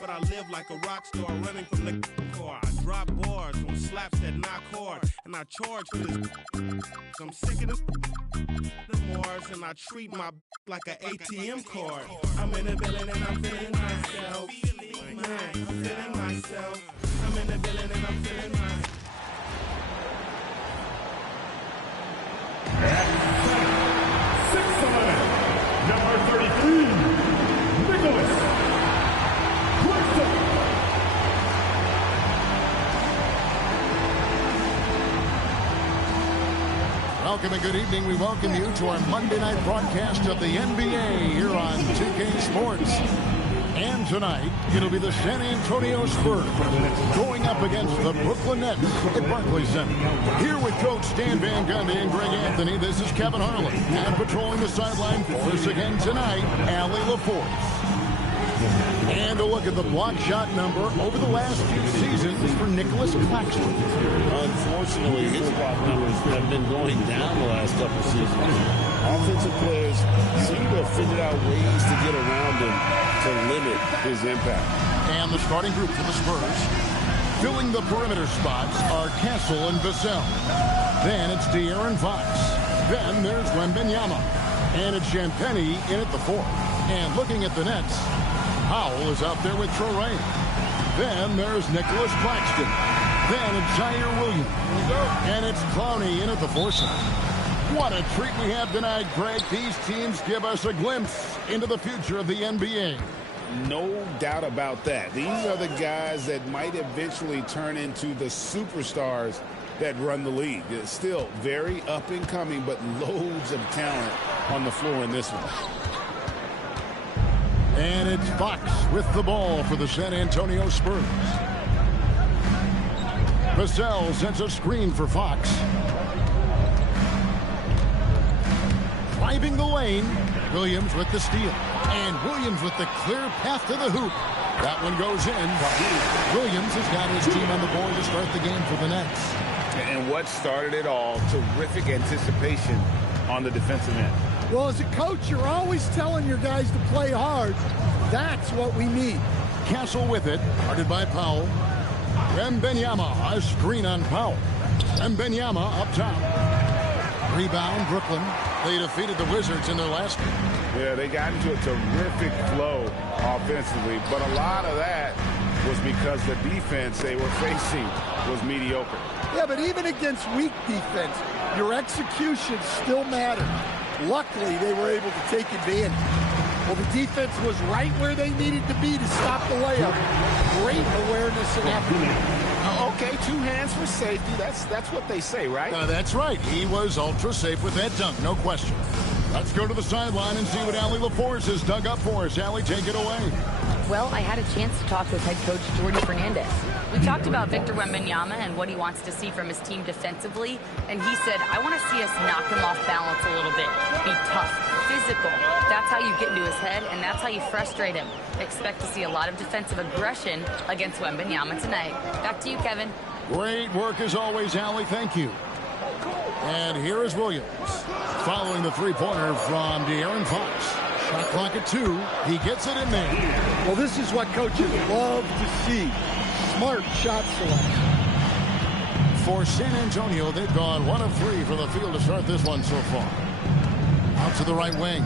but I live like a rock star running from the car. I drop bars on slaps that knock hard, and I charge for this. I'm sick of the Mars, and I treat my like an ATM card. I'm in the building and I'm feeling myself. Man, I'm feeling myself. I'm in the building and I'm feeling myself. Number 33, Nicholas. Welcome and good evening. We welcome you to our Monday night broadcast of the NBA here on 2K Sports. And tonight, it'll be the San Antonio Spurs going up against the Brooklyn Nets at Barclays Center. Here with Coach Stan Van Gundy and Greg Anthony, this is Kevin Harlan. And patrolling the sideline for us again tonight, Allie LaForce. And a look at the block shot number over the last few seasons for Nicholas Claxton. Unfortunately, his block numbers have been going down the last couple of seasons. Offensive players seem to have figured out ways to get around him to limit his impact. And the starting group for the Spurs, filling the perimeter spots, are Castle and Vassell. Then it's De'Aaron Fox. Then there's Wembanyama. And it's Champagnie in at the fourth. And looking at the Nets, Powell is out there with Traore. Then there's Nicholas Claxton. Then it's Zaire Williams. And it's Clowney in at the foursome. What a treat we have tonight, Greg. These teams give us a glimpse into the future of the NBA. No doubt about that. These are the guys that might eventually turn into the superstars that run the league. It's still very up and coming, but loads of talent on the floor in this one. And it's Fox with the ball for the San Antonio Spurs. Vassell sends a screen for Fox. Driving the lane, Williams with the steal. And Williams with the clear path to the hoop. That one goes in. Williams has got his team on the board to start the game for the Nets. And what started it all, terrific anticipation on the defensive end. Well, as a coach, you're always telling your guys to play hard. That's what we need. Castle with it, guarded by Powell. Wembanyama, a screen on Powell. Wembanyama up top. Rebound, Brooklyn. They defeated the Wizards in their last game. Yeah, they got into a terrific flow offensively, but a lot of that was because the defense they were facing was mediocre. Yeah, but even against weak defense, your execution still mattered. Luckily, they were able to take advantage. Well, the defense was right where they needed to be to stop the layup. Great awareness and effort. Okay, 2 hands for safety. That's what they say, right? That's right. He was ultra safe with that dunk, no question. Let's go to the sideline and see what Allie LaForce has dug up for us. Allie, take it away. Well, I had a chance to talk with head coach Jordy Fernandez. We talked about Victor Wembanyama and what he wants to see from his team defensively, and he said, I want to see us knock him off balance a little bit. Be tough, physical. That's how you get into his head, and that's how you frustrate him. Expect to see a lot of defensive aggression against Wembanyama tonight. Back to you, Kevin. Great work as always, Allie. Thank you. And here is Williams, following the three-pointer from De'Aaron Fox. Shot clock at 2. He gets it in there. Well, this is what coaches love to see. Smart shot selection. For San Antonio, they've gone 1 of 3 for the field to start this one so far. Out to the right wing.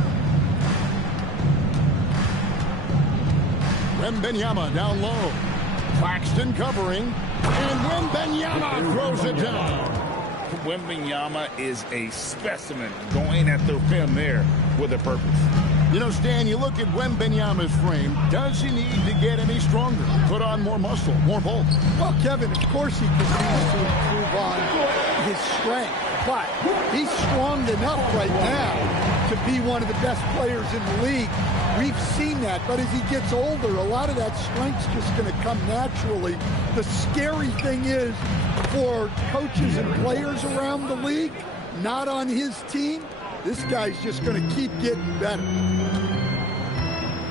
Wembanyama down low. Claxton covering. And Wembanyama throws it down. Wembanyama is a specimen going at the rim there with a purpose. You know, Stan, you look at Wembanyama's frame. Does he need to get any stronger? Put on more muscle, more bulk? Well, Kevin, of course he continues to improve on his strength. But he's strong enough right now to be one of the best players in the league. We've seen that. But as he gets older, a lot of that strength's just going to come naturally. The scary thing is for coaches and players around the league, not on his team, this guy's just going to keep getting better.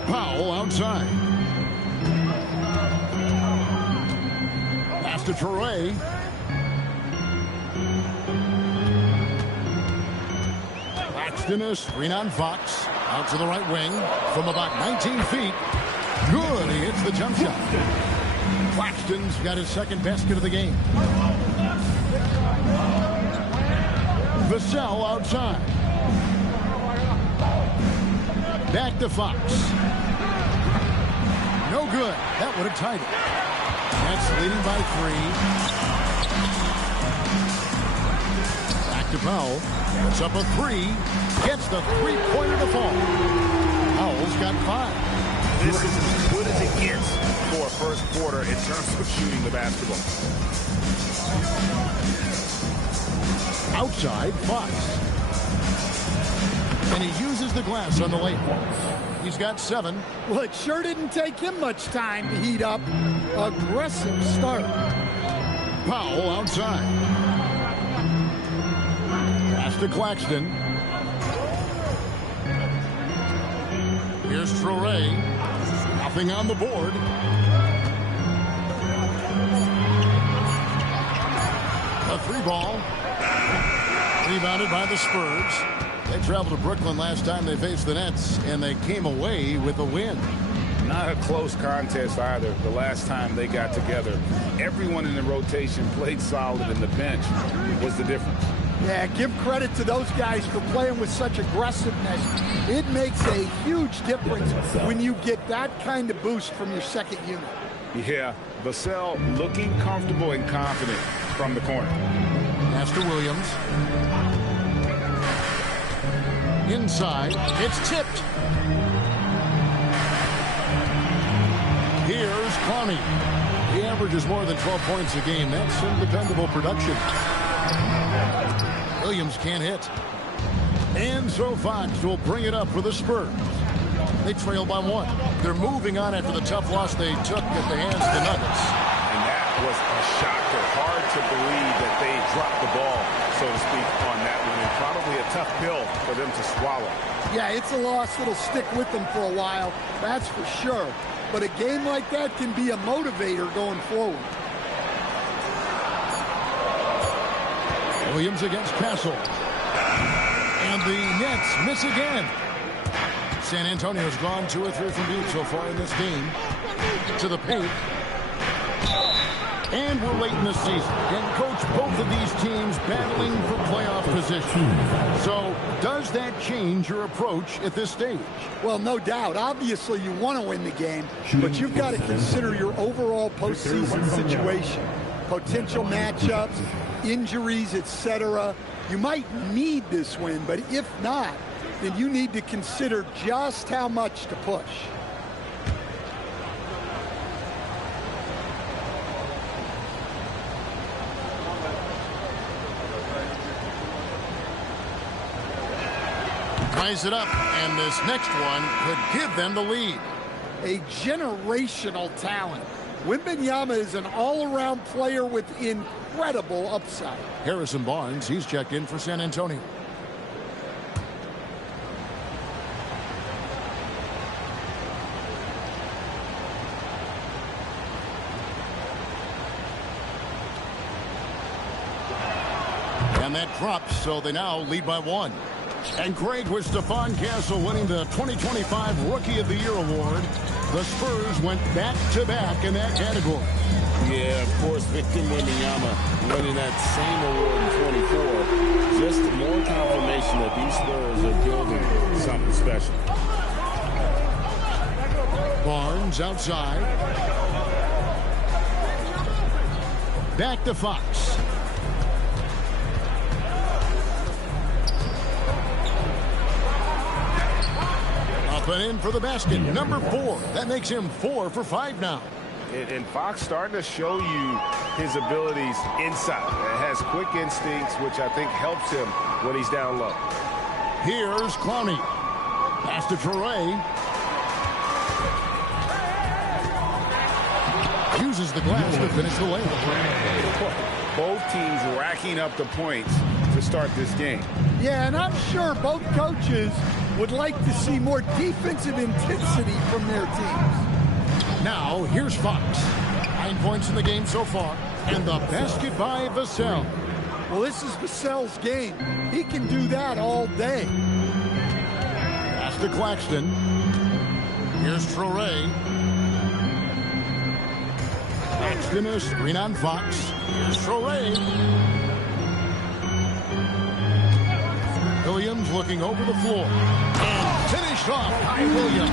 Powell outside. Pass to Traore. Claxton a screen on Fox. Out to the right wing from about 19 feet. Good. He hits the jump shot. Claxton's got his second basket of the game. Vassell outside. Back to Fox. No good. That would have tied it. Nets leading by 3. Back to Powell. Puts up a 3. Gets the three-pointer to fall. Powell's got 5. This is as good as it gets for a first quarter in terms of shooting the basketball. Outside, Fox. And he uses the glass on the layup. He's got 7. Well, it sure didn't take him much time to heat up. Aggressive start. Powell outside. Pass to Claxton. Here's Traore. Nothing on the board. A 3-ball. Rebounded by the Spurs. They traveled to Brooklyn last time they faced the Nets, and they came away with a win. Not a close contest either. The last time they got together, everyone in the rotation played solid, and the bench was the difference. Yeah, give credit to those guys for playing with such aggressiveness. It makes a huge difference when you get that kind of boost from your second unit. Yeah, Vassell looking comfortable and confident from the corner. Pass to Williams. Inside, it's tipped. Here's Clowney. He averages more than 12 points a game. That's some dependable production. Williams can't hit. And so Fox will bring it up for the Spurs. They trail by 1. They're moving on after the tough loss they took at the hands of the Nuggets. And that was a shocker. Hard to believe that they dropped the ball, so to speak, on that one. And probably a tough pill for them to swallow. Yeah, it's a loss that'll stick with them for a while. That's for sure. But a game like that can be a motivator going forward. Williams against Castle. And the Nets miss again. San Antonio's gone 2 or 3 from deep so far in this game. To the paint. And we're late in the season. And, Coach, both of these teams battling for playoff position. So, does that change your approach at this stage? Well, no doubt. Obviously, you want to win the game, but you've got to consider your overall postseason situation. Potential matchups, injuries, etc. You might need this win, but if not, then you need to consider just how much to push. Ties it up, and this next one could give them the lead. A generational talent. Wembanyama is an all-around player with incredible upside. Harrison Barnes, he's checked in for San Antonio. And that drops, so they now lead by 1. And Greg, with Stephon Castle winning the 2025 Rookie of the Year award, the Spurs went back-to-back in that category. Yeah, of course, Victor Wembanyama winning that same award in 24. Just more confirmation that these Spurs are building something special. Barnes outside. Back to Fox. Up and in for the basket. Number 4. That makes him 4 for 5 now. And Fox starting to show you his abilities inside. It has quick instincts, which I think helps him when he's down low. Here's Clowney. Pass to Traore. Uses the glass to finish the layup. Both teams racking up the points to start this game. Yeah, and I'm sure both coaches would like to see more defensive intensity from their teams. Now, here's Fox. 9 points in the game so far. And the basket by Vassell. Well, this is Vassell's game. He can do that all day. Pass to Claxton. Here's Traore. in a screen on Fox. Here's Traore. Williams looking over the floor. And finished off by Williams.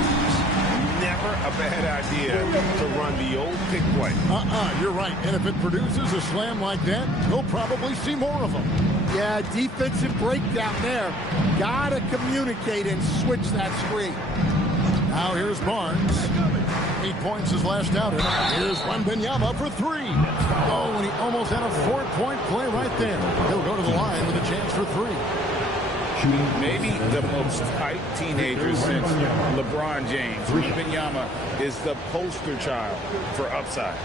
Never a bad idea to run the old pick play. You're right. And if it produces a slam like that, we'll probably see more of them. Yeah, defensive breakdown there. Gotta communicate and switch that screen. Now here's Barnes. 8 points his last outing. Here's Wembanyama for 3. Oh, and he almost had a 4-point play right there. He'll go to the line with a chance for 3. Maybe the most hyped teenager since LeBron James. Wembanyama is the poster child for upside.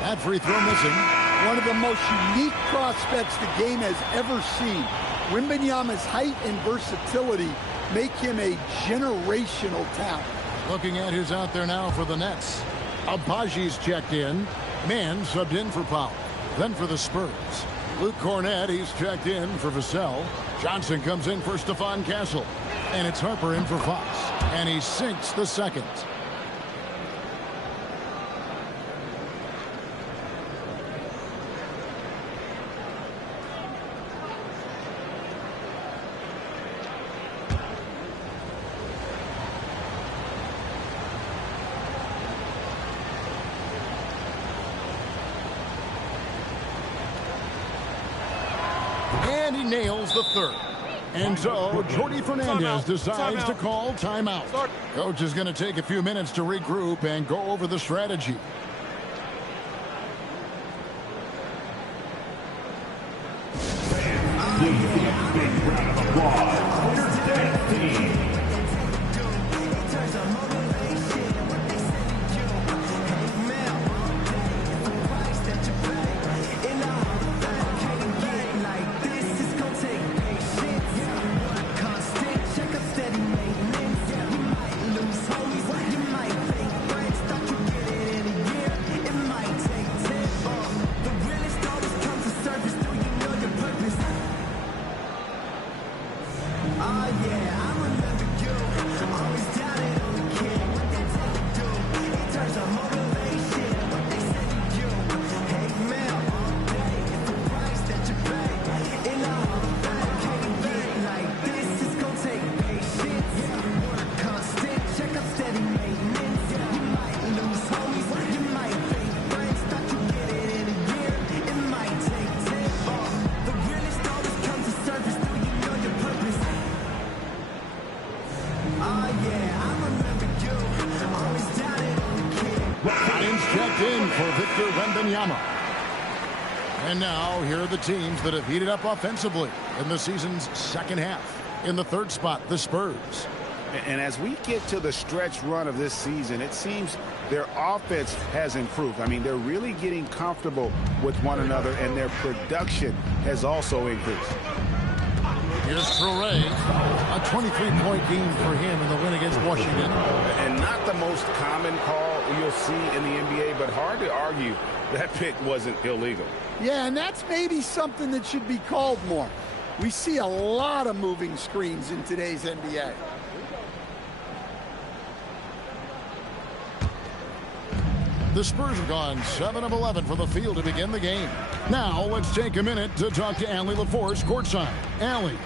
That free throw missing. One of the most unique prospects the game has ever seen. Wembanyama's height and versatility make him a generational talent. Looking at who's out there now for the Nets. Abaji's checked in. Mann subbed in for Powell. Then for the Spurs. Luke Cornett, he's checked in for Vassell. Johnson comes in for Stephon Castle. And it's Harper in for Fox. And he sinks the second. And he nails the third. And so Jordi Fernandez decides to call timeout. Coach is going to take a few minutes to regroup and go over the strategy. Big round of applause. Their team. And now, here are the teams that have heated up offensively in the season's second half. In the third spot, the Spurs. And as we get to the stretch run of this season, it seems their offense has improved. I mean, they're really getting comfortable with one another, and their production has also increased. Here's Traore, a 23-point game for him in the win against Washington. And not the most common call you'll see in the NBA, but hard to argue that pick wasn't illegal. Yeah, and that's maybe something that should be called more. We see a lot of moving screens in today's NBA. The Spurs have gone 7 of 11 from the field to begin the game. Now, let's take a minute to talk to Allie LaForce courtside. Allie.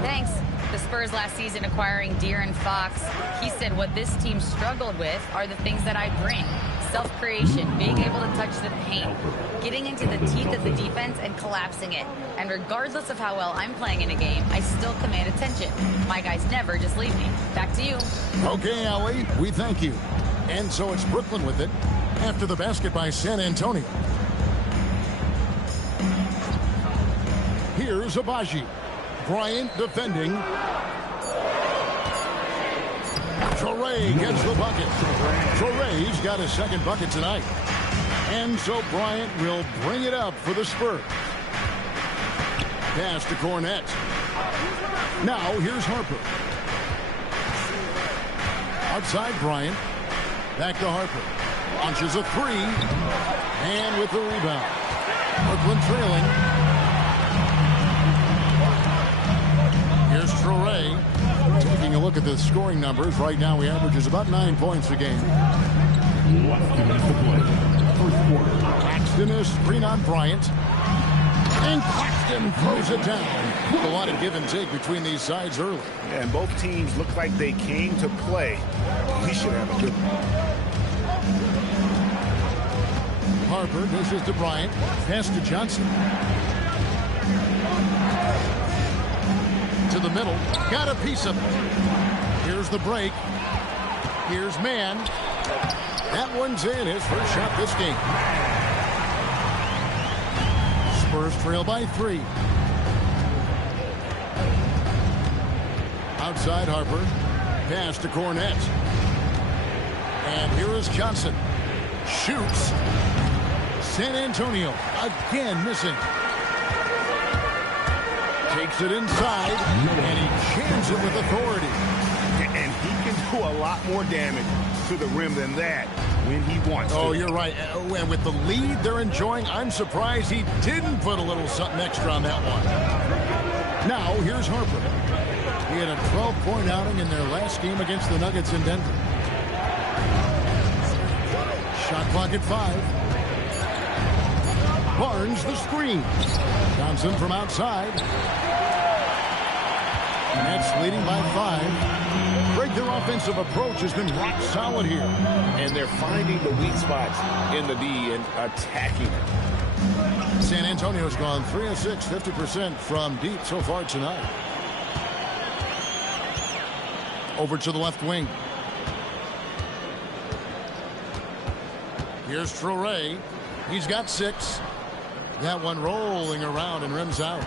Thanks. The Spurs last season acquiring De'Aaron Fox. He said what this team struggled with are the things that I bring. Self-creation, being able to touch the paint, getting into the teeth of the defense and collapsing it. And regardless of how well I'm playing in a game, I still command attention. My guys never just leave me. Back to you. Okay, Allie, we thank you. And so it's Brooklyn with it after the basket by San Antonio. Here's Abaji. Bryant defending. Traore gets the bucket. Traore's got his second bucket tonight. And so Bryant will bring it up for the Spurs. Pass to Cornett. Now here's Harper. Outside Bryant. Back to Harper. Launches a three. And with the rebound. Brooklyn trailing. Here's Traore. Taking a look at the scoring numbers. Right now he averages about 9 points a game. Claxton is screen on Bryant. And Claxton throws it down. A lot of give and take between these sides early. Yeah, and both teams look like they came to play. We should have a good one. Harper dishes to Bryant. Pass to Johnson. To the middle. Got a piece of it. Here's the break. Here's Mann. That one's in. His first shot this game. Spurs trail by 3. Outside Harper. Pass to Cornette. And here is Johnson. Shoots. San Antonio again missing. Takes it inside, and he jams it with authority. And he can do a lot more damage to the rim than that when he wants to. Oh, you're right. And with the lead they're enjoying, I'm surprised he didn't put a little something extra on that one. Now, here's Harper. He had a 12-point outing in their last game against the Nuggets in Denver. Shot clock at 5. Barnes the screen. Johnson from outside. Nets leading by 5. Greg, their offensive approach has been rock solid here. And they're finding the weak spots in the D and attacking it. San Antonio's gone 3 of 6, 50% from deep so far tonight. Over to the left wing. Here's Traore. He's got 6. That one rolling around and rims out.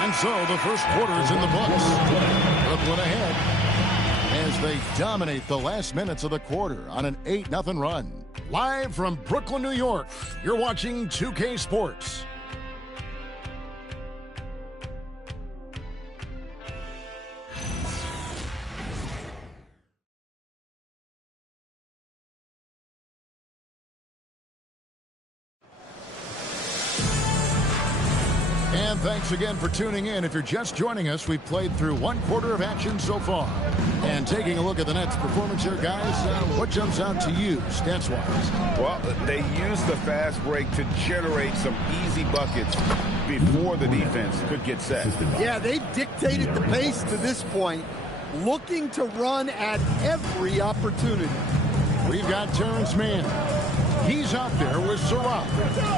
And so the first quarter is in the books. Brooklyn ahead as they dominate the last minutes of the quarter on an 8-0 run. Live from Brooklyn, New York, you're watching 2K Sports. And thanks again for tuning in. If you're just joining us, we've played through 1 quarter of action so far. And taking a look at the Nets' performance here, guys, what jumps out to you, stats-wise? Well, they used the fast break to generate some easy buckets before the defense could get set. Yeah, they've dictated the pace to this point, looking to run at every opportunity. We've got Terrence Mann. He's out there with Sarab.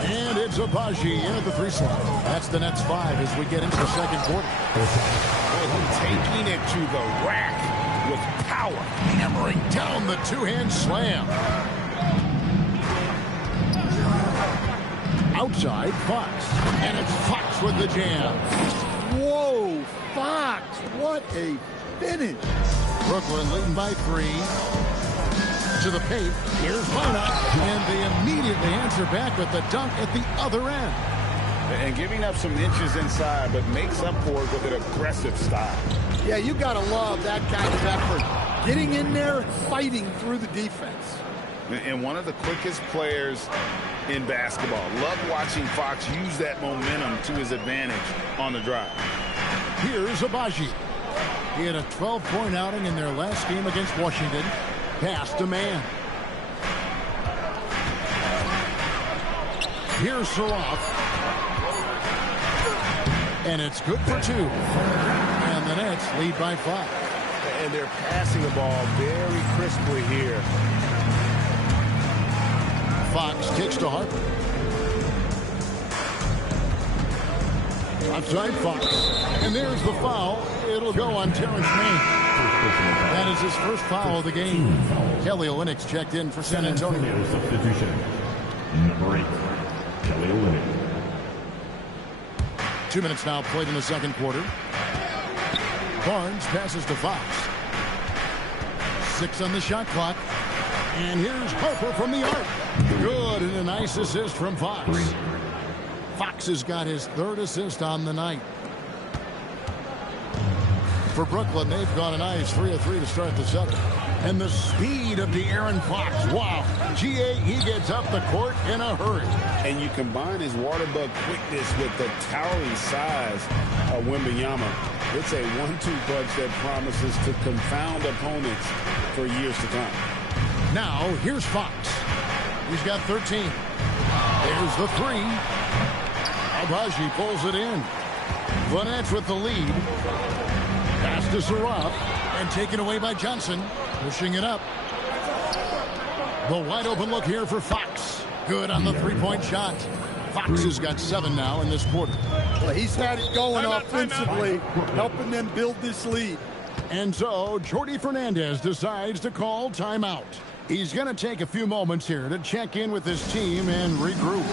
And it's Abaji in at the 3 slot. That's the Nets 5 as we get into the second quarter. Taking it to the rack with power. Hammering down the 2-hand slam. Outside, Fox. And it's Fox with the jam. Whoa, Fox, what a finish. Brooklyn leading by 3. To the paint. Here's Varna. And they immediately answer back with the dunk at the other end. And giving up some inches inside, but makes up for it with an aggressive style. Yeah, you got to love that kind of effort. Getting in there and fighting through the defense. And one of the quickest players in basketball. Love watching Fox use that momentum to his advantage on the drive. Here's Abaji. He had a 12-point outing in their last game against Washington. Pass to Mann. Here's Saraf. And it's good for 2. And the Nets lead by 5. And they're passing the ball very crisply here. Fox kicks to Harper. Outside Fox. And there's the foul. It'll go on Terrence Mann. That is his first foul of the game. Kelly Olynyk checked in for San Antonio. Substitution. Number 8, Kelly Olynyk. 2 minutes now played in the second quarter. Barnes passes to Fox. 6 on the shot clock. And here's Harper from the arc. Good, and a nice assist from Fox. Fox has got his 3rd assist on the night. For Brooklyn, they've gone a nice 3 of 3 to start the 7th. And the speed of De'Aaron Fox. Wow. He gets up the court in a hurry. And you combine his water bug quickness with the towering size of Wembanyama. It's a 1-2 punch that promises to confound opponents for years to come. Now, here's Fox. He's got 13. There's the 3. Abaji pulls it in. The Nets with the lead. Pass to Saraf. And taken away by Johnson. Pushing it up. The wide open look here for Fox. Good on the three-point shot. Fox has got 7 now in this quarter. Well, he's had it going offensively, helping them build this lead. And so, Jordi Fernandez decides to call timeout. He's going to take a few moments here to check in with his team and regroup.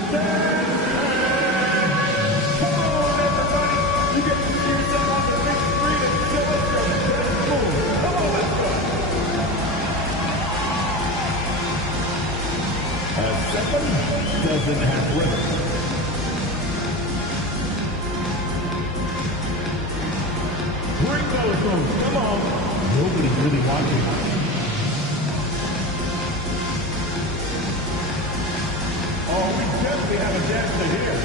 Doesn't have rhythm. Bring those moves. Come on. Nobody's really watching. Oh, we definitely have a dancer here.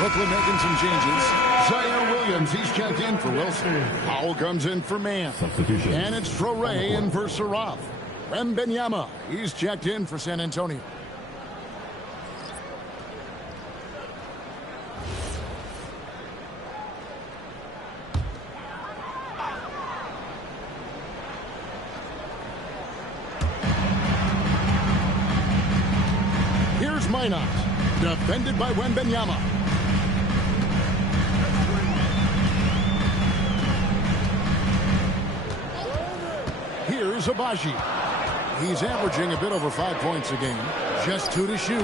Brooklyn making some changes. Zaire Williams, he's checked in for Wilson. Powell comes in for Mann. Substitution. And it's Traore in for Saraf. Wembanyama, he's checked in for San Antonio. Here's Minot, defended by Wembanyama. Here's Abaji. He's averaging a bit over 5 points a game. Just 2 to shoot.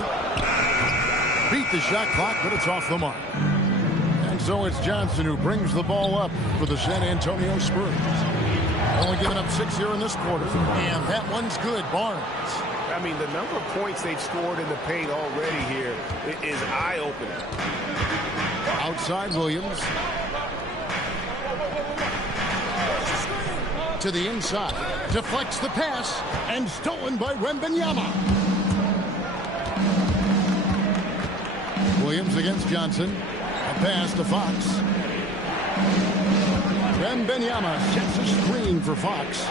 Beat the shot clock, but it's off the mark. And so it's Johnson who brings the ball up for the San Antonio Spurs. Only giving up 6 here in this quarter. And that one's good, Barnes. I mean, the number of points they've scored in the paint already here is eye-opening. Outside Williams. To the inside. Deflects the pass. And stolen by Wembanyama. Williams against Johnson. A pass to Fox. Wembanyama sets a screen for Fox.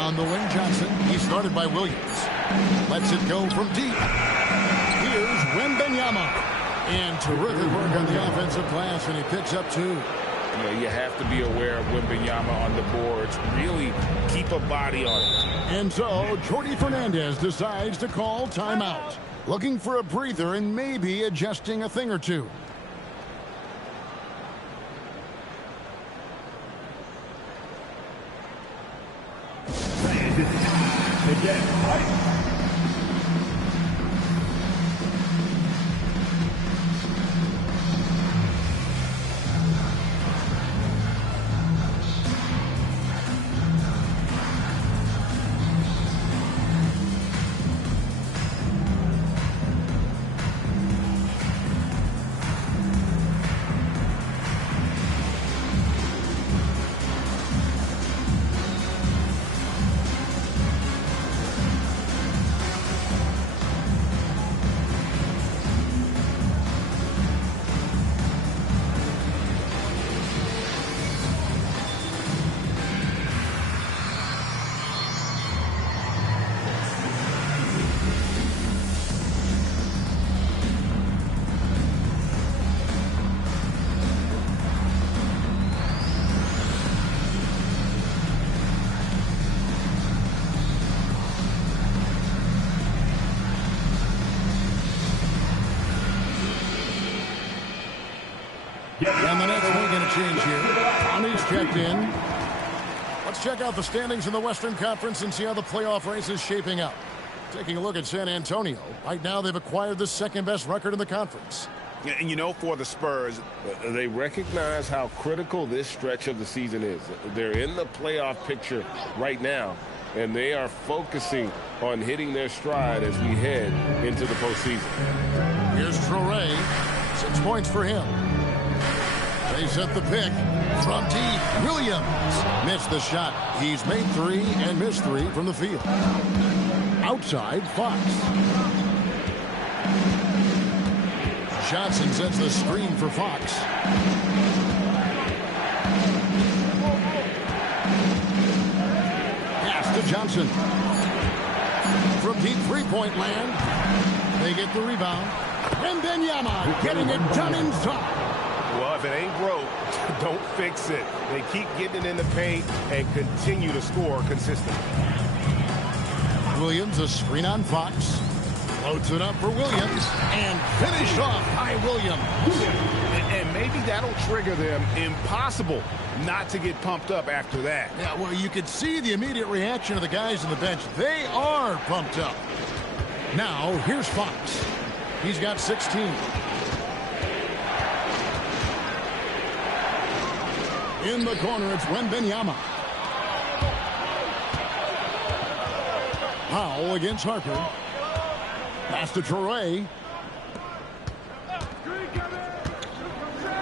On the wing, Johnson. He started by Williams. Lets it go from deep. Here's Wembanyama. And terrific work on the offensive glass, and he picks up 2. You know, you have to be aware of Wembanyama on the boards. Really keep a body on it. And so, Jordi Fernandez decides to call timeout. Looking for a breather and maybe adjusting a thing or two. Again, And the Nets making a change here. Conley's checked in. Let's check out the standings in the Western Conference and see how the playoff race is shaping up. Taking a look at San Antonio. Right now, they've acquired the second-best record in the conference. And you know, for the Spurs, they recognize how critical this stretch of the season is. They're in the playoff picture right now, and they are focusing on hitting their stride as we head into the postseason. Here's Traore. 6 points for him. They set the pick from deep. Williams missed the shot. He's made 3 and missed 3 from the field. Outside, Fox. Johnson sets the screen for Fox. Pass to Johnson. From deep three-point land, they get the rebound. Wembanyama getting it done inside. Well, if it ain't broke, don't fix it. They keep getting it in the paint and continue to score consistently. Williams, a screen on Fox. Loads it up for Williams and finished off by Williams. And maybe that'll trigger them. Impossible not to get pumped up after that. Yeah, well, you could see the immediate reaction of the guys on the bench. They are pumped up. Now, here's Fox. He's got 16. In the corner, it's Wembanyama. Powell against Harper. Pass to Traore.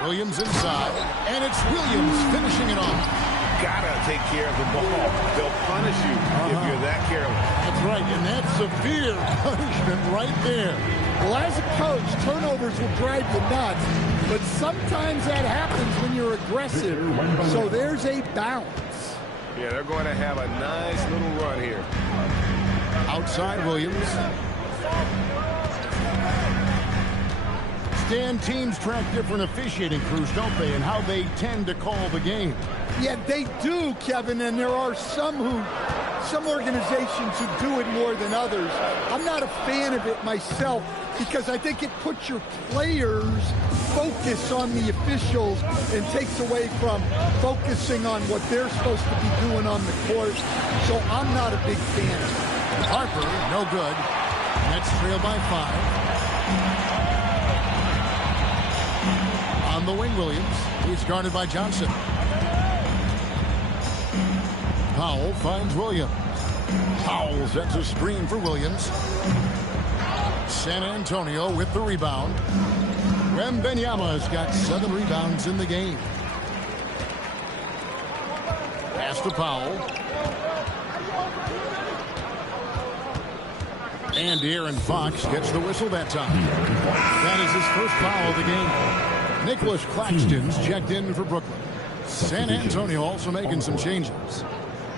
Williams inside. And it's Williams finishing it off. Gotta take care of the ball. They'll punish you if you're that careless. That's right, and that's severe punishment right there. Well, as a coach, turnovers will drive you nuts, but sometimes that happens when you're aggressive. So there's a balance. Yeah, they're going to have a nice little run here. Outside Williams. Stan, teams track different officiating crews, don't they, and how they tend to call the game. Yeah, they do, Kevin, and there are some organizations who do it more than others. I'm not a fan of it myself because I think it puts your players' focus on the officials and takes away from focusing on what they're supposed to be doing on the court. So I'm not a big fan of it. Harper, no good. Nets trail by 5. On the wing, Williams. He's guarded by Johnson. Powell finds Williams. Powell sets a screen for Williams. San Antonio with the rebound. Wembanyama has got 7 rebounds in the game. Pass to Powell. And De'Aaron Fox gets the whistle that time. That is his first foul of the game. Nicholas Claxton's checked in for Brooklyn. San Antonio also making some changes.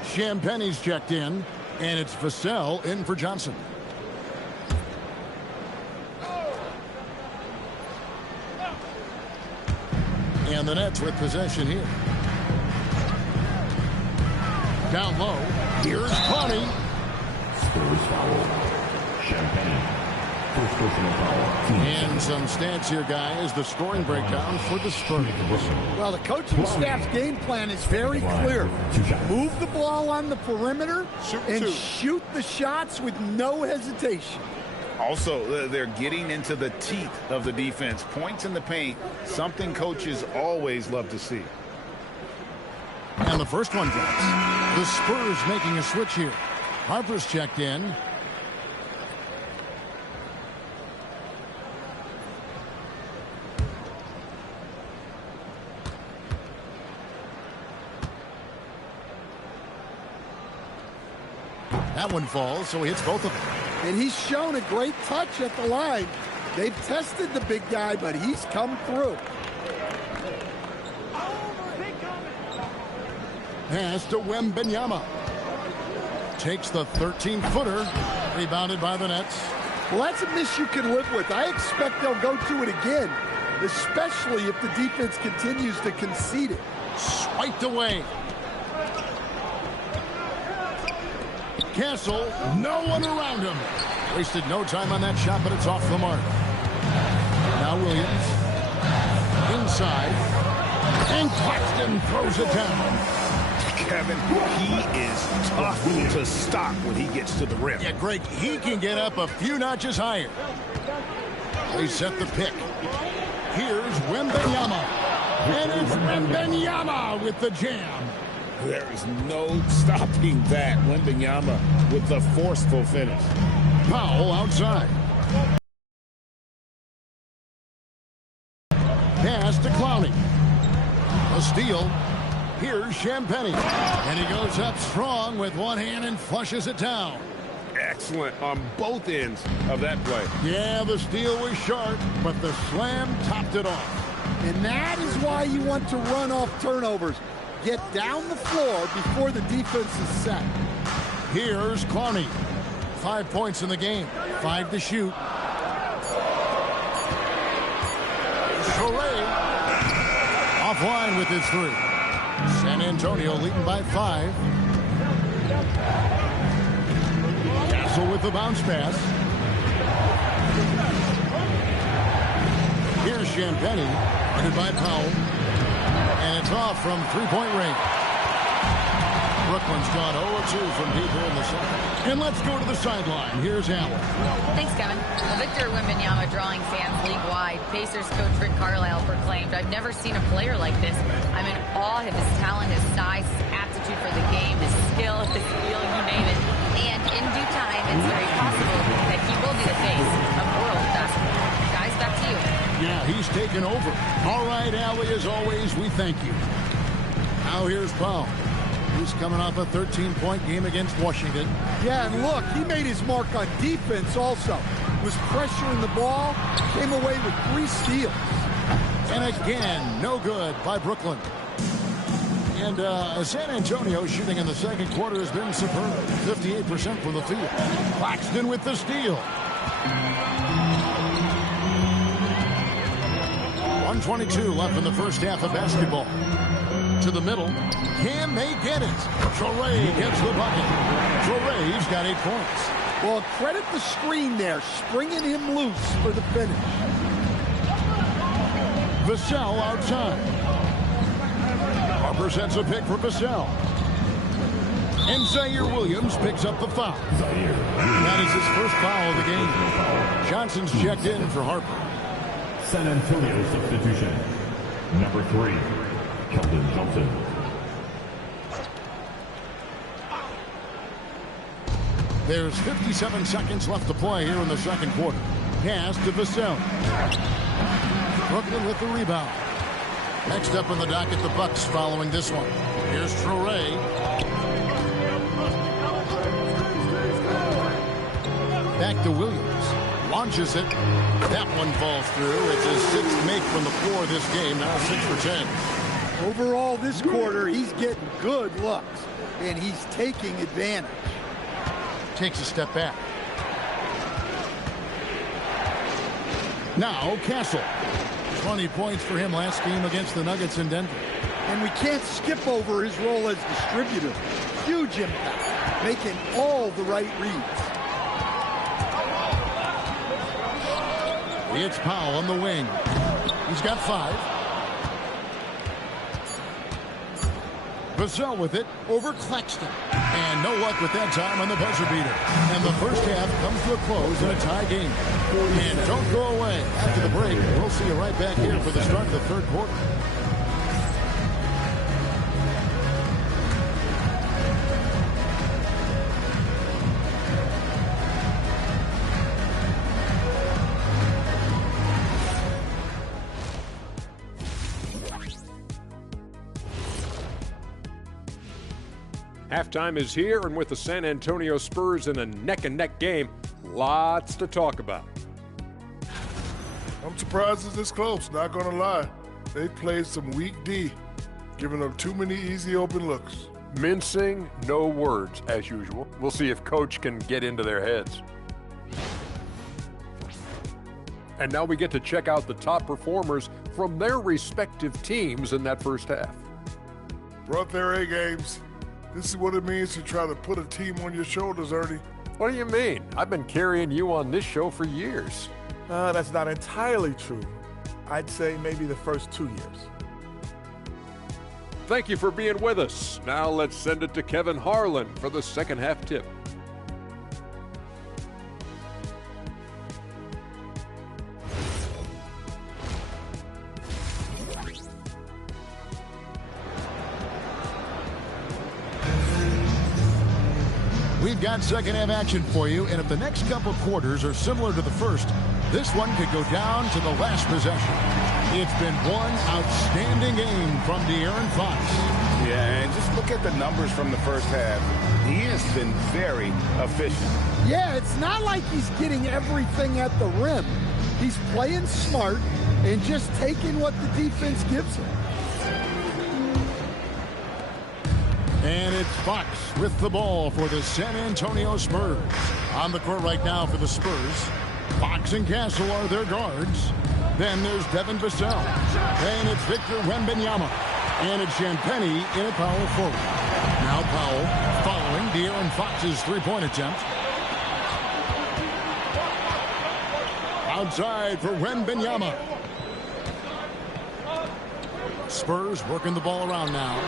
Champagne's checked in, and it's Vassell in for Johnson. And the Nets with possession here. Down low, here's Conley. Spurs foul. Champagne. First personal foul. And some stats here, guys. The scoring breakdown for the Spurs. Well, the coaching staff's game plan is very clear. Move the ball on the perimeter and shoot the shots with no hesitation. Also, they're getting into the teeth of the defense. Points in the paint, something coaches always love to see. And the first one drops. The Spurs making a switch here. Harper's checked in. That one falls, so he hits both of them. And he's shown a great touch at the line. They've tested the big guy, but he's come through. Pass to Wembanyama. Takes the 13-footer. Rebounded by the Nets. Well, that's a miss you can live with. I expect they'll go to it again, especially if the defense continues to concede it. Swiped away. Castle, no one around him. Wasted no time on that shot, but it's off the mark. Now Williams. side. And Claxton throws it down. Kevin, he is tough to stop when he gets to the rim. Yeah, Greg, he can get up a few notches higher. They set the pick. Here's Wembanyama. And it's Wembanyama with the jam. There is no stopping that. Wembanyama with the forceful finish. Powell outside. Pass to Clowney. A steal. Here's Champagny. And he goes up strong with one hand and flushes it down. Excellent on both ends of that play. Yeah, the steal was sharp, but the slam topped it off. And that is why you want to run off turnovers. Get down the floor before the defense is set. Here's Clowney. 5 points in the game. 5 to shoot. Soray offline with his 3. San Antonio leading by 5. Castle with the bounce pass. Here's Champagny, guarded by Powell. And it's off from three-point range. Brooklyn's gone 0-2 from deep here in the second. And let's go to the sideline. Here's Allen. Thanks, Kevin. Well, Victor Wembanyama drawing fans league-wide. Pacers coach Rick Carlisle proclaimed, "I've never seen a player like this. I'm in awe of his talent, his size, his aptitude for the game, his skill, his feel, you name it. And in due time, it's very possible that he will be the face of world basketball." Guys, back to you. Yeah, he's taken over. All right, Allie, as always, we thank you. Now here's Powell. He's coming off a 13-point game against Washington. Yeah, and look, he made his mark on defense also. Was pressuring the ball, came away with 3 steals. And again, no good by Brooklyn. And San Antonio shooting in the second quarter has been superb. 58% from the field. Claxton with the steal. 1:22 left in the first half of basketball. To the middle. Can they get it? Soray gets the bucket. Soray's got 8 points. Well, credit the screen there, springing him loose for the finish. Vassell outside. Harper sets a pick for Vassell. And Zaire Williams picks up the foul. That is his first foul of the game. Johnson's checked in for Harper. San Antonio substitution. Number 3, Keldon Johnson. There's 57 seconds left to play here in the second quarter. Pass to Vassell. Brooklyn with the rebound. Next up on the docket, the Bucks following this one. Here's Soray. Back to Williams. Launches it. That one falls through. It's his 6th make from the floor this game. Now 6 for 10. Overall, this quarter, he's getting good looks, and he's taking advantage. Takes a step back. Now Castle. 20 points for him last game against the Nuggets in Denver. And we can't skip over his role as distributor. Huge impact, making all the right reads. It's Powell on the wing. He's got 5. Vassell with it over Claxton. And no luck with that time on the buzzer beater. And the first half comes to a close in a tie game. And don't go away. After the break, we'll see you right back here for the start of the third quarter. Halftime is here, and with the San Antonio Spurs in a neck-and-neck game, lots to talk about. I'm surprised it's this close, not going to lie. They played some weak D, giving up too many easy open looks. Mincing, no words, as usual. We'll see if Coach can get into their heads. And now we get to check out the top performers from their respective teams in that first half. Brought their A games. This is what it means to try to put a team on your shoulders, Ernie. What do you mean? I've been carrying you on this show for years. That's not entirely true. I'd say maybe the first 2 years. Thank you for being with us. Now let's send it to Kevin Harlan for the second half tip. We've got second half action for you, and if the next couple quarters are similar to the first, this one could go down to the last possession. It's been one outstanding game from De'Aaron Fox. Yeah, and just look at the numbers from the first half. He has been very efficient. Yeah, it's not like he's getting everything at the rim. He's playing smart and just taking what the defense gives him. And it's Fox with the ball for the San Antonio Spurs. On the court right now for the Spurs, Fox and Castle are their guards. Then there's Devin Vassell. And it's Victor Wembanyama. And it's Champagnie in a power forward. Now Powell following De'Aaron Fox's three-point attempt. Outside for Wembanyama. Spurs working the ball around now.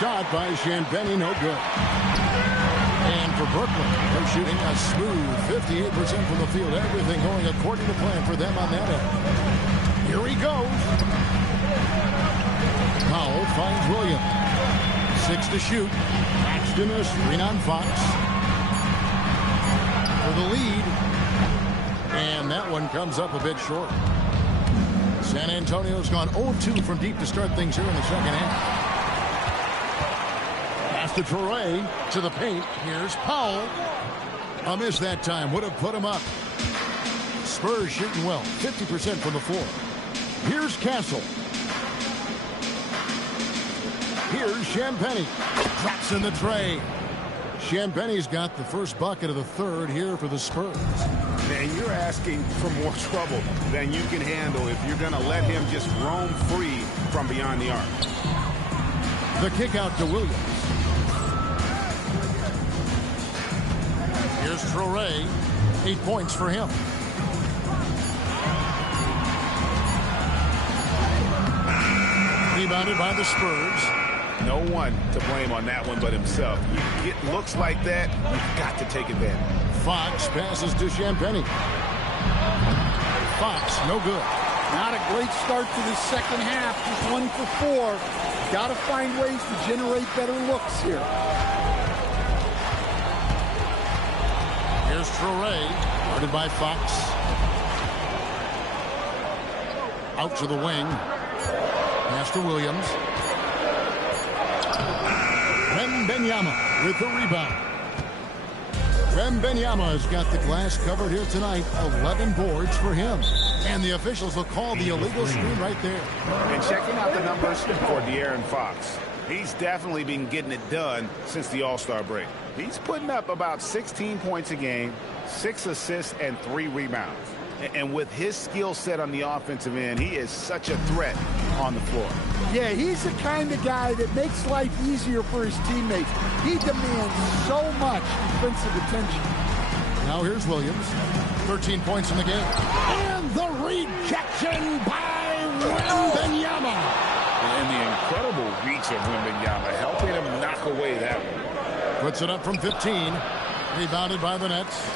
Shot by Champagnie, no good. And for Brooklyn, they're shooting a smooth 58% from the field. Everything going according to plan for them on that end. Here he goes. Powell finds Williams. 6 to shoot. Paxton a screen on Fox. For the lead. And that one comes up a bit short. San Antonio's gone 0-2 from deep to start things here in the second half. To Toure to the paint. Here's Powell. A miss that time. Would have put him up. Spurs shooting well. 50% from the floor. Here's Castle. Here's Champagnie. Drops in the tray. Champagnie's got the first bucket of the third here for the Spurs. Man, you're asking for more trouble than you can handle if you're going to let him just roam free from beyond the arc. The kick out to Williams. Here's Toure. 8 points for him. Rebounded by the Spurs. No one to blame on that one but himself. You get looks like that, you've got to take advantage. Fox passes to Champagnie. Fox, no good. Not a great start to the second half. Just 1 for 4. Got to find ways to generate better looks here. Here's Toure, guarded by Fox. Out to the wing. Pass to Williams. Wembanyama with the rebound. Wembanyama has got the glass covered here tonight. 11 boards for him. And the officials will call the illegal screen right there. And checking out the numbers for De'Aaron Fox. He's definitely been getting it done since the All-Star break. He's putting up about 16 points a game, 6 assists, and 3 rebounds. And with his skill set on the offensive end, he is such a threat on the floor. Yeah, he's the kind of guy that makes life easier for his teammates. He demands so much defensive attention. Now here's Williams. 13 points in the game. And the rejection by Wembanyama. And the incredible reach of Wembanyama, helping him knock away that one. Puts it up from 15. Rebounded by the Nets.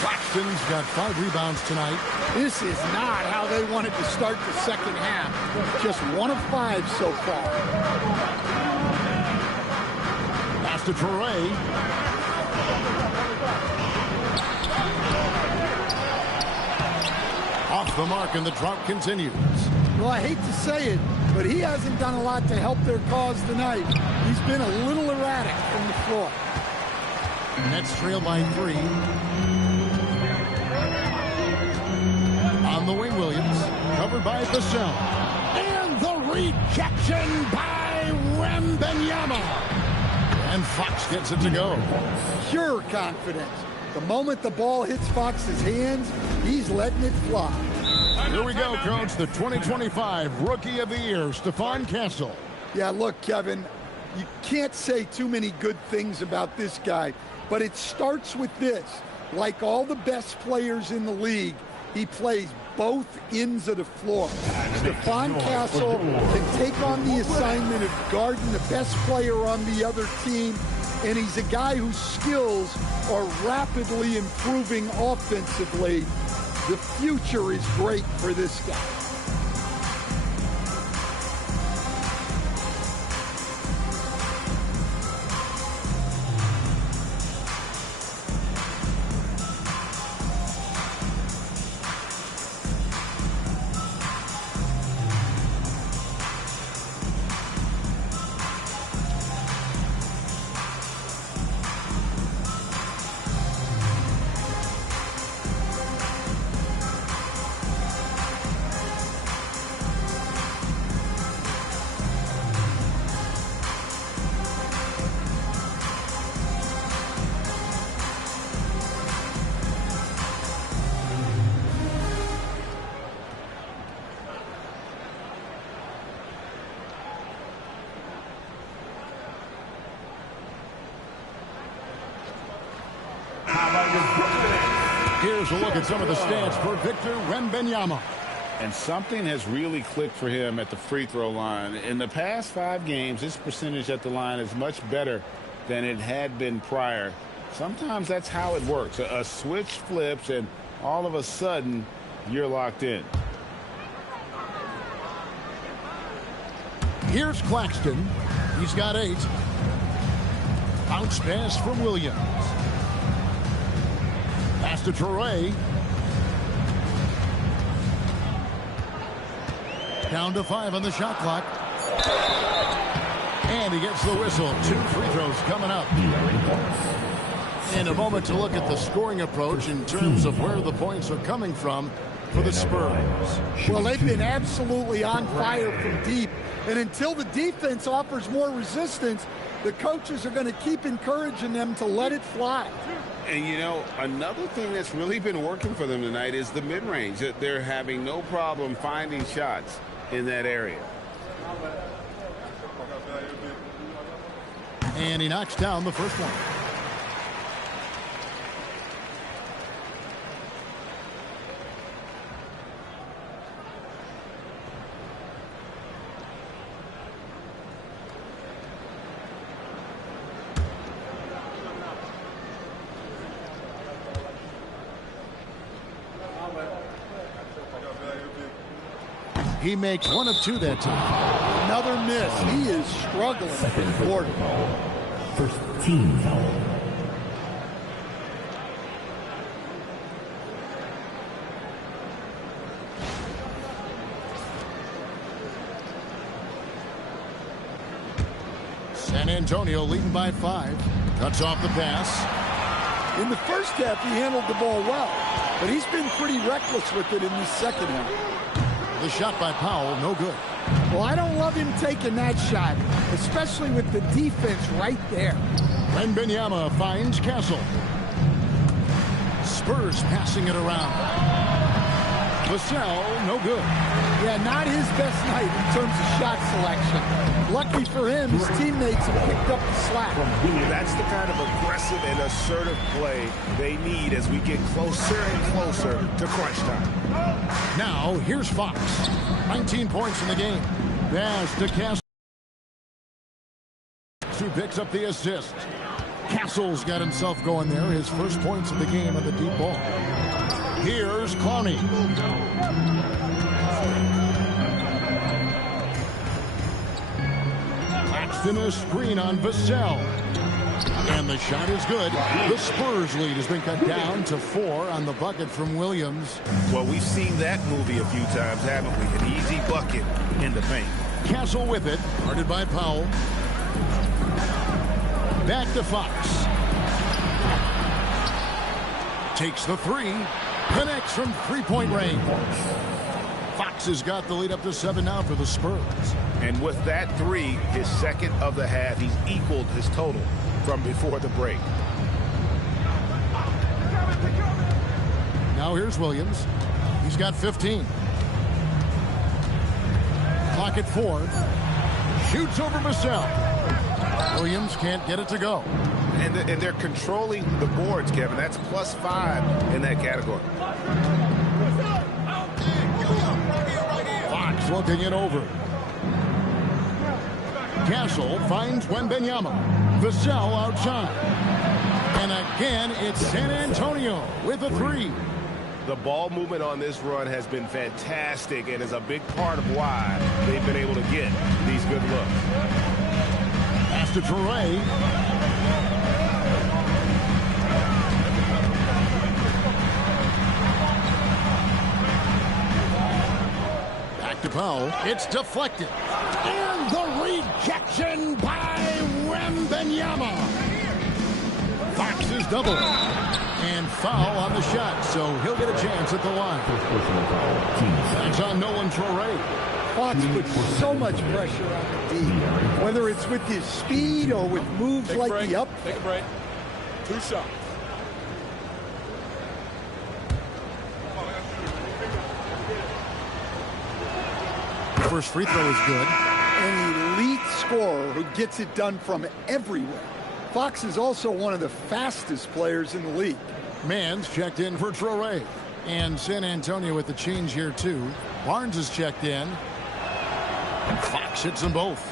Claxton's got 5 rebounds tonight. This is not how they wanted to start the second half. Just 1 of 5 so far. Pass to Toure. Off the mark, and the drought continues. Well, I hate to say it, but he hasn't done a lot to help their cause tonight. He's been a little erratic from the floor. Nets trail by 3. On the wing, Williams. Covered by Vassell. And the rejection by Wembanyama. And Fox gets it to go. Pure confidence. The moment the ball hits Fox's hands, he's letting it fly. Here we go, Coach. The 2025 Rookie of the Year, Stephon Castle. Yeah, look, Kevin, you can't say too many good things about this guy, but it starts with this. Like all the best players in the league, he plays both ends of the floor. Stephon Castle can take on the assignment of guarding the best player on the other team, and he's a guy whose skills are rapidly improving offensively. The future is great for this guy. Here's a look at some of the stats for Victor Wembanyama. And something has really clicked for him at the free throw line. In the past 5 games, his percentage at the line is much better than it had been prior. Sometimes that's how it works. A switch flips, and all of a sudden, you're locked in. Here's Claxton. He's got 8. Bounce pass from Williams. Pass to Torrey. Down to 5 on the shot clock. And he gets the whistle. 2 free throws coming up. In a moment to look at the scoring approach in terms of where the points are coming from for the Spurs. Well, they've been absolutely on fire from deep. And until the defense offers more resistance, the coaches are going to keep encouraging them to let it fly. And, you know, another thing that's really been working for them tonight is the mid-range. They're having no problem finding shots in that area. And he knocks down the first one. He makes 1 of 2 that time. Another miss. He is struggling. Second quarter. First team foul. San Antonio leading by 5. Cuts off the pass. In the first half, he handled the ball well, but he's been pretty reckless with it in the second half. The shot by Powell, no good. Well, I don't love him taking that shot, especially with the defense right there. Wembanyama finds Castle. Spurs passing it around. Vassell, no good. Yeah, not his best night in terms of shot selection. Lucky for him, his teammates have picked up the slack. That's the kind of aggressive and assertive play they need as we get closer and closer to crunch time. Now, here's Fox. 19 points in the game. Pass to Castle, who picks up the assist. Castle's got himself going there. His first points of the game on the deep ball. Here's Clowney. Claxton a screen on Vassell. And the shot is good. The Spurs lead has been cut down to 4 on the bucket from Williams. Well, we've seen that movie a few times, haven't we? An easy bucket in the paint. Castle with it. Guarded by Powell. Back to Fox. Takes the 3. Connects from 3-point range. Fox has got the lead up to 7 now for the Spurs. And with that 3, his second of the half, he's equaled his total from before the break. Now here's Williams. He's got 15. Clock at 4. Shoots over Vassell. Williams can't get it to go. And they're controlling the boards, Kevin. That's +5 in that category. talking it over. Castle finds Wembanyama. Vassell outside. And again, it's San Antonio with a three. The ball movement on this run has been fantastic and is a big part of why they've been able to get these good looks. Pass to Toure. Back to Powell. It's deflected. And the rejection by Wembanyama. Fox is double. And foul on the shot, so he'll get a chance at the line. That's on Nolan Toure. Fox puts so much pressure on the D, whether it's with his speed or with moves like the up. Take a break. 2 shots. First free throw is good. An elite scorer who gets it done from everywhere. Fox is also one of the fastest players in the league. Mann's checked in for Traore. And San Antonio with the change here, too. Barnes is checked in. And Fox hits them both.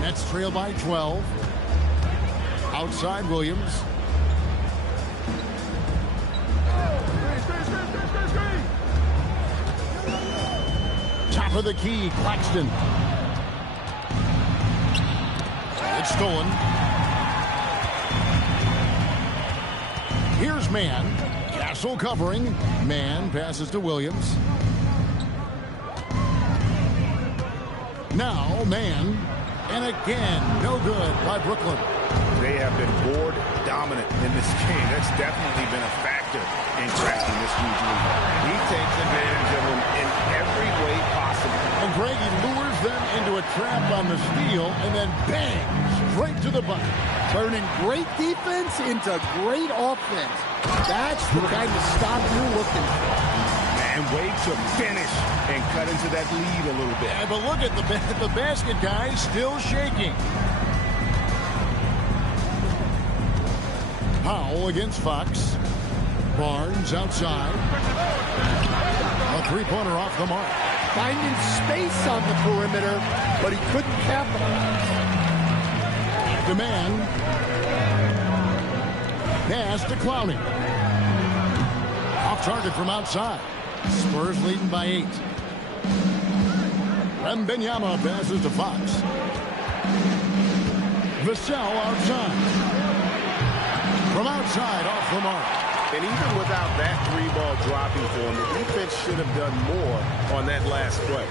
Nets trail by 12. Outside Williams. Top of the key, Claxton. It's stolen. Here's Mann. Castle covering. Mann passes to Williams. Now Mann. And again, no good by Brooklyn. They have been board dominant in this game. That's definitely been a factor in cracking this huge lead. He takes advantage of them in every way possible. And Greg, he lures them into a trap on the steal and then bang, straight to the bucket. Turning great defense into great offense. That's the kind of stop you're looking for. And way to finish and cut into that lead a little bit. Yeah, but look at the basket, guys, still shaking. Powell against Fox. Barnes outside. A three-pointer off the mark. Finding space on the perimeter, but he couldn't capitalize. Demand. Pass to Clowney. Off target from outside. Spurs leading by 8. Wembanyama passes to Fox. Vassell outside. From outside, off the mark. And even without that three-ball dropping for him, the defense should have done more on that last play.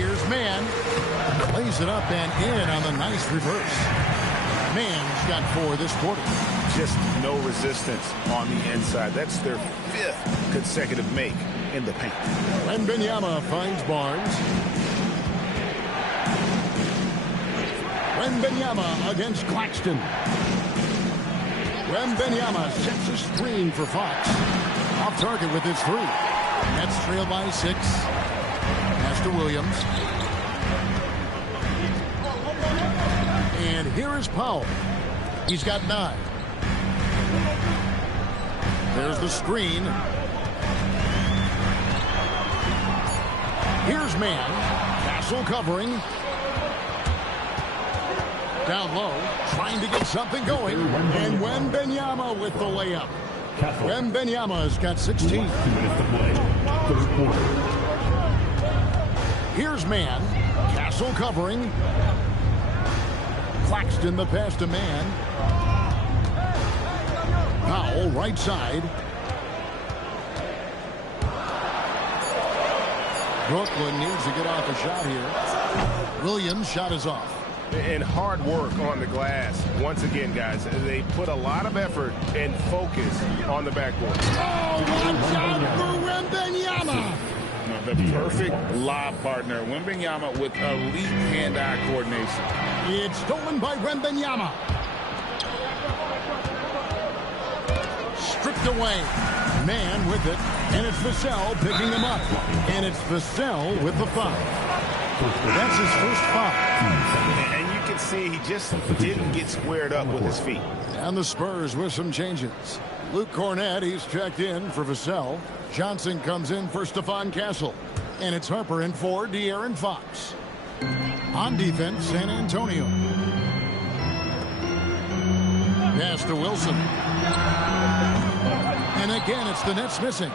Here's Mann. Plays it up and in on the nice reverse. Mann's got 4 this quarter. Just no resistance on the inside. That's their 5th consecutive make in the paint. Wembanyama finds Barnes. Wembanyama against Claxton. Wembanyama sets a screen for Fox. Off target with his 3. Nets trail by 6. Pass to Williams. And here is Powell. He's got 9. There's the screen. Here's Mann. Castle covering. Down low, trying to get something going. And Wembanyama with the layup. Wembanyama's got 16. 2 minutes to play. Third quarter. Here's Mann. Castle covering. Claxton the pass to Mann. Powell right side. Brooklyn needs to get off a shot here. Williams' shot is off. And hard work on the glass. Once again, guys, they put a lot of effort and focus on the backboard. Oh, watch out for Wembanyama! The perfect lob partner. Wembanyama with elite hand-eye coordination. It's stolen by Wembanyama. Stripped away. Mann with it. And it's Vassell picking him up. And it's Vassell with the foul. That's his first foul. And you can see he just didn't get squared up with his feet. And the Spurs with some changes. Luke Cornett, he's checked in for Vassell. Johnson comes in for Stephon Castle. And it's Harper in for De'Aaron Fox. On defense, San Antonio. Pass to Wilson. And again, it's the Nets missing.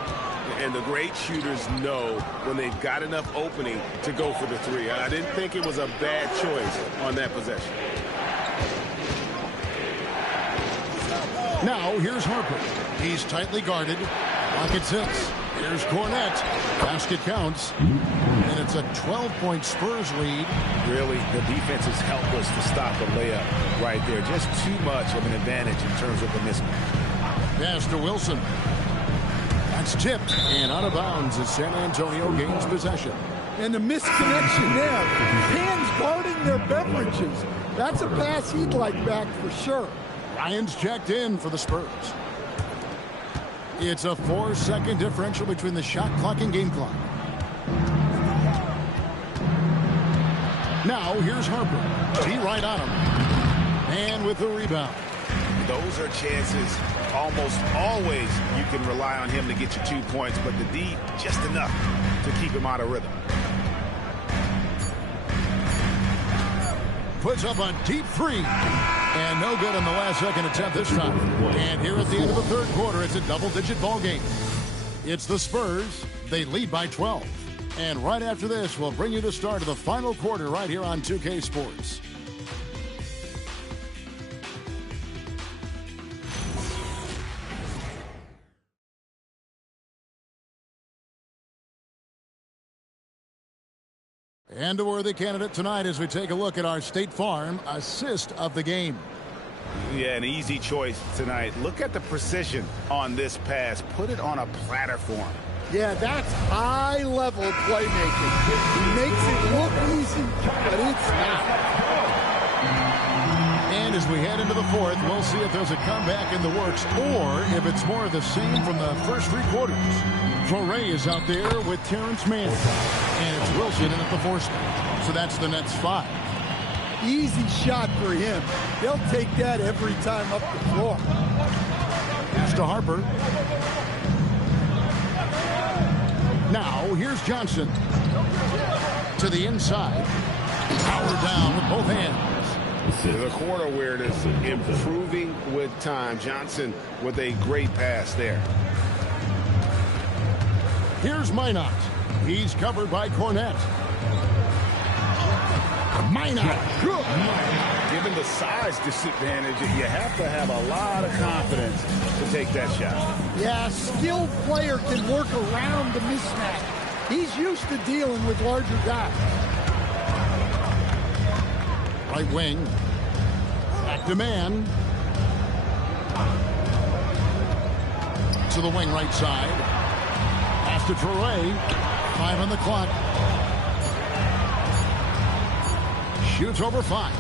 And the great shooters know when they've got enough opening to go for the three. I didn't think it was a bad choice on that possession. Now, here's Harper. He's tightly guarded. Pocket 6. Here's Cornett. Basket counts. And it's a 12-point Spurs lead. Really, the defense is helpless to stop the layup right there. Just too much of an advantage in terms of the mismatch. Pass to Wilson. That's tipped and out of bounds as San Antonio gains possession. And the misconnection there. Hands guarding their beverages. That's a pass he'd like back for sure. Ryan's checked in for the Spurs. It's a 4-second differential between the shot clock and game clock. Now, here's Harper. He right on him. And with the rebound. Those are chances almost always you can rely on him to get you 2 points, but the D just enough to keep him out of rhythm. Puts up a deep three. And no good on the last second attempt this time. And here at the end of the third quarter, it's a double-digit ball game. It's the Spurs. They lead by 12. And right after this, we'll bring you the start of the final quarter right here on 2K Sports. And a worthy candidate tonight as we take a look at our State Farm assist of the game. Yeah, an easy choice tonight. Look at the precision on this pass. Put it on a platter for him. Yeah, that's high-level playmaking. He makes it look easy, but it's not. And as we head into the fourth, we'll see if there's a comeback in the works or if it's more of the same from the first three quarters. Torrey is out there with Terrence Mann. And it's Wilson in at the 4 spot. So that's the Nets 5. Easy shot for him. They'll take that every time up the floor. Pass to Harper. Now, here's Johnson. To the inside. Power down with both hands. The court awareness improving with time. Johnson with a great pass there. Here's Minot. He's covered by Cornett. Minot. Good. Given the size disadvantage, you have to have a lot of confidence to take that shot. Yeah, a skilled player can work around the mismatch. He's used to dealing with larger guys. Right wing. Back to man. To the wing right side. Pass to Torrey. 5 on the clock. Shoots over Fox.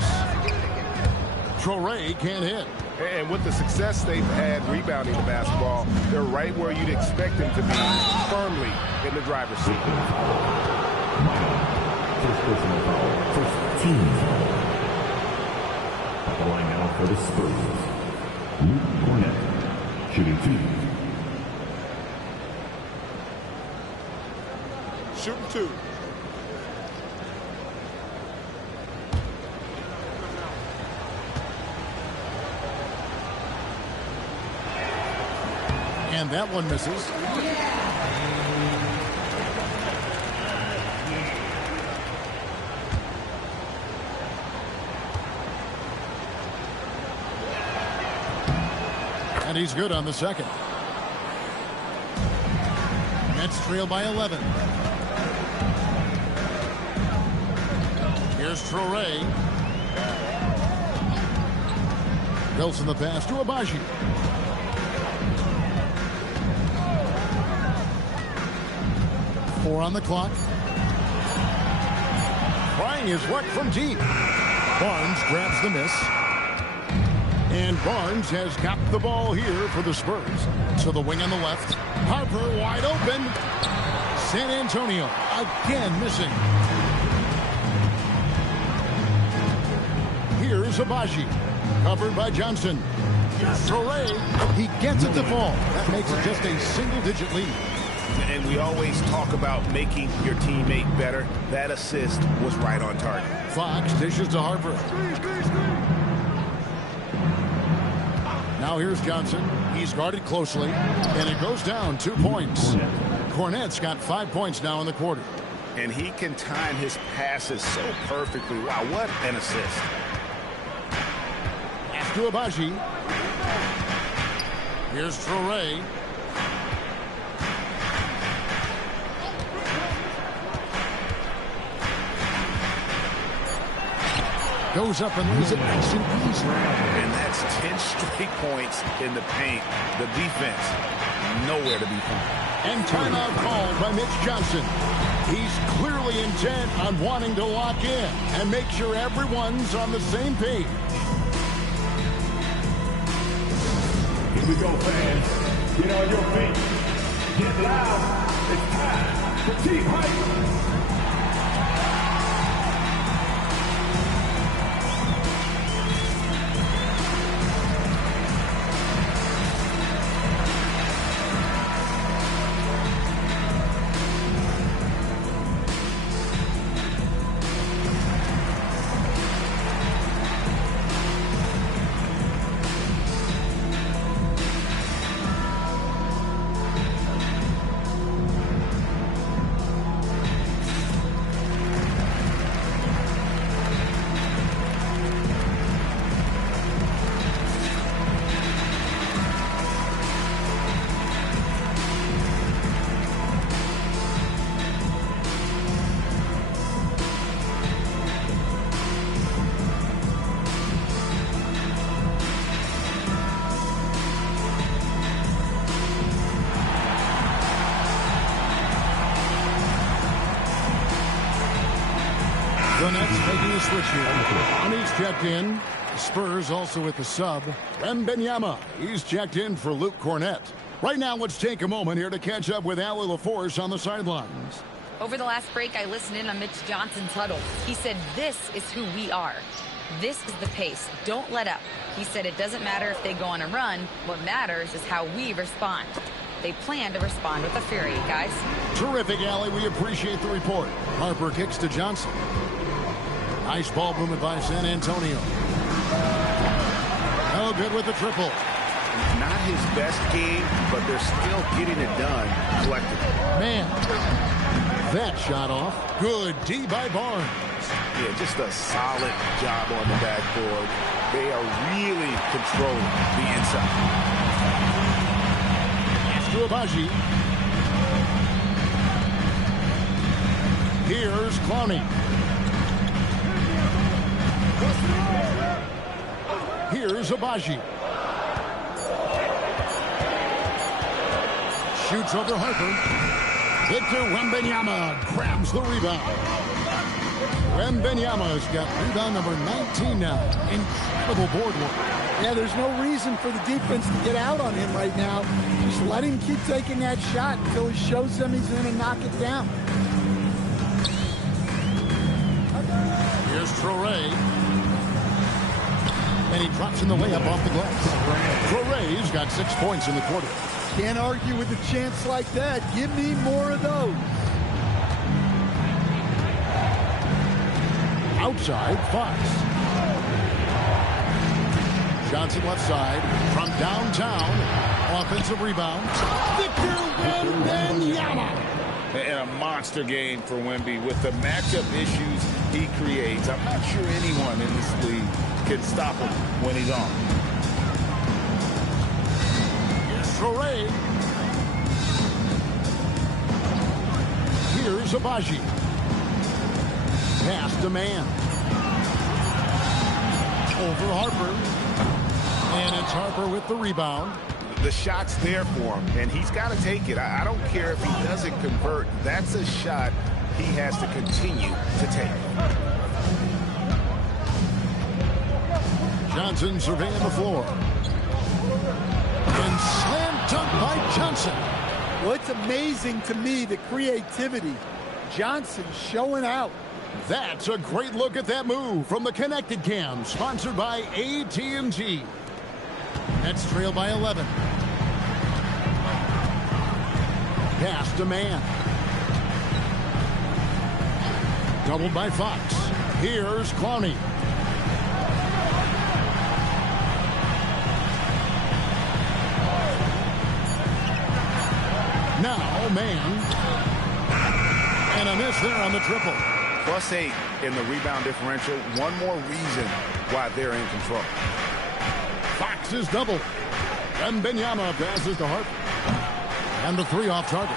Torrey can't hit. And with the success they've had rebounding the basketball, they're right where you'd expect them to be, firmly in the driver's seat. First personal foul, first team foul. At the line now for the Spurs, Luke Cornett, shooting 2. Shooting 2. And that one misses. And he's good on the second. Nets trail by 11. Here's Torrey. Wilson the pass to Abaji. Four on the clock. Trying his luck from deep. Barnes grabs the miss. And Barnes has got the ball here for the Spurs. To the wing on the left. Harper wide open. San Antonio again missing. Here's Abaji. Covered by Johnson. Torrey, he gets it to fall. That makes it just a single-digit lead. And we always talk about making your teammate better. That assist was right on target. Fox dishes to Harper. Now here's Johnson. He's guarded closely, and it goes down 2 points. Cornette's got 5 points now in the quarter. And he can time his passes so perfectly. Wow, what an assist. To Abaji. Here's Torrey. Goes up and leaves it nice and easy. And that's 10 straight points in the paint. The defense, nowhere to be found. And timeout called by Mitch Johnson. He's clearly intent on wanting to lock in and make sure everyone's on the same page. Here we go, fans. Get on your feet. Get loud. It's time for Team Hype. Cornette's making a switch here. And he's checked in. Spurs also with the sub. Wembanyama. He's checked in for Luke Cornette. Right now, let's take a moment here to catch up with Allie LaForce on the sidelines. Over the last break, I listened in on Mitch Johnson's huddle. He said, this is who we are. This is the pace. Don't let up. He said it doesn't matter if they go on a run. What matters is how we respond. They plan to respond with a fury, guys. Terrific, Allie. We appreciate the report. Harper kicks to Johnson. Nice ball movement by San Antonio. No good with the triple. Not his best game, but they're still getting it done collectively. Man, that shot off. Good D by Barnes. Yeah, just a solid job on the backboard. They are really controlling the inside. To Abaji. Here's Clowney. Here's Abaji. Shoots over Harper. Victor Wembanyama grabs the rebound. Wembanyama's got rebound number 19 now. Incredible board work. Yeah, there's no reason for the defense to get out on him right now. Just let him keep taking that shot until he shows them he's going to knock it down. Here's Torrey. And he drops in the layup off the glass. Torrey's got 6 points in the quarter. Can't argue with a chance like that. Give me more of those. Outside, Fox. Johnson left side from downtown. Offensive rebound. Victor Wembanyama. And a monster game for Wemby with the matchup issues he creates. I'm not sure anyone in this league can stop him when he's on. Here's Torrey. Here's Abaji. Pass to man. Over Harper. And it's Harper with the rebound. The shot's there for him, and he's got to take it. I don't care if he doesn't convert. That's a shot he has to continue to take. Johnson surveying the floor. And slam dunk by Johnson. Well, it's amazing to me, the creativity. Johnson showing out. That's a great look at that move from the Connected Cam, sponsored by AT&T. Nets trail by 11. Pass to man. Doubled by Fox. Here's Clowney. Now man. And a miss there on the triple. +8 in the rebound differential. One more reason why they're in control. Fox is doubled. Wembanyama passes to Harper. And the three off target.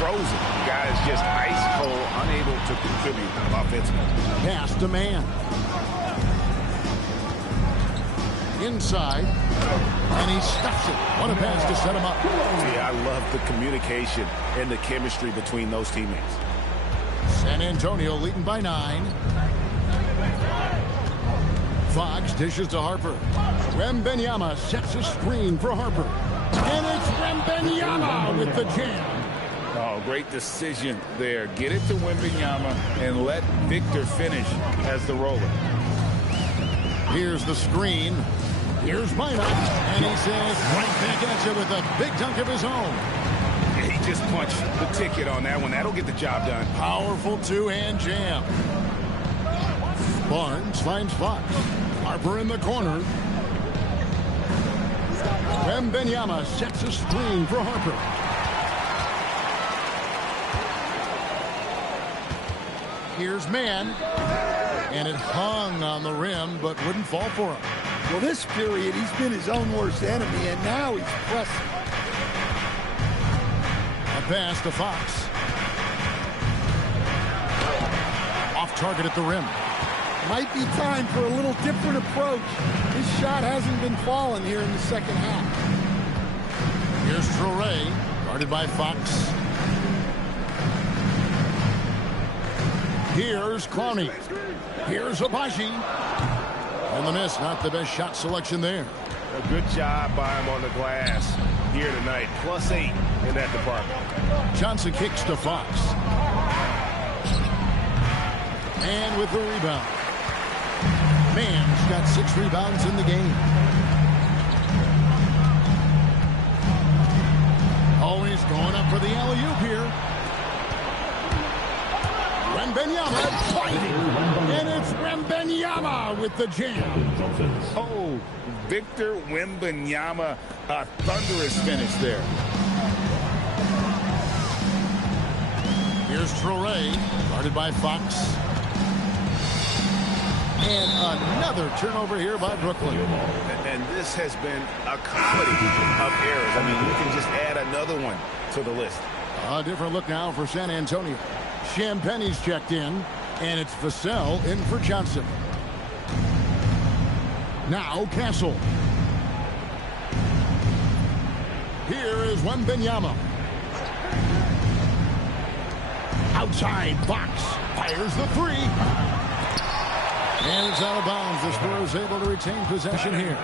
Frozen. The guy is just ice cold, unable to contribute offensively. Pass to man. Inside. And he stuffs it. What a pass to set him up. Yeah, I love the communication and the chemistry between those teammates. San Antonio leading by 9. Fox dishes to Harper. Wembanyama sets a screen for Harper. And it's Wembanyama with the jam. Oh, great decision there. Get it to Wembanyama and let Victor finish as the roller. Here's the screen. Here's Minot. And he says right back at you with a big dunk of his own. He just punched the ticket on that one. That'll get the job done. Powerful two-hand jam. Barnes finds Fox. Harper in the corner. Wembanyama sets a screen for Harper. Here's man. And it hung on the rim, but wouldn't fall for him. Well, this period, he's been his own worst enemy, and now he's pressing. A pass to Fox. Off target at the rim. Might be time for a little different approach. His shot hasn't been falling here in the second half. Here's Traore, guarded by Fox. Here's Clowney. Here's Abaji. And the miss, not the best shot selection there. A good job by him on the glass here tonight. +8 in that department. Johnson kicks to Fox. And with the rebound. Man's got 6 rebounds in the game. Always going up for the alley-oop here. Wembanyama fighting. And it's Wembanyama with the jam. Oh, Victor Wembanyama, a thunderous finish there. Here's Traore, guarded by Fox. And another turnover here by Brooklyn. And this has been a comedy of errors. I mean, you can just add another one to the list. A different look now for San Antonio. Champagne's checked in, and it's Vassell in for Johnson. Now Castle. Here is Wembanyama. Outside, Fox fires the three. And it's out of bounds. The Spurs able to retain possession here.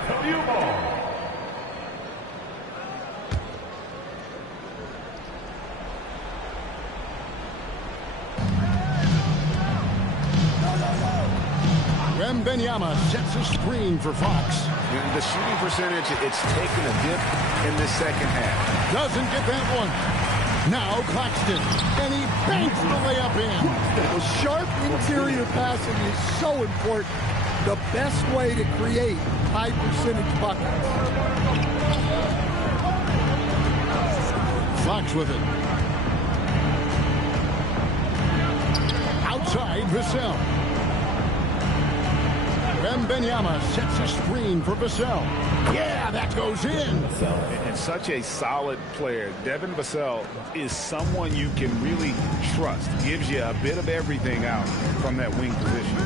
Wembanyama sets a screen for Fox. The shooting percentage, it's taken a dip in the second half. Doesn't get that one. Now Claxton, and he banks the layup in. Well, sharp interior passing is so important. The best way to create high percentage buckets. Fox with it. Outside, Vassell. Wembanyama sets a screen for Vassell. Yeah, that goes in. And such a solid player. Devin Vassell is someone you can really trust. Gives you a bit of everything out from that wing position.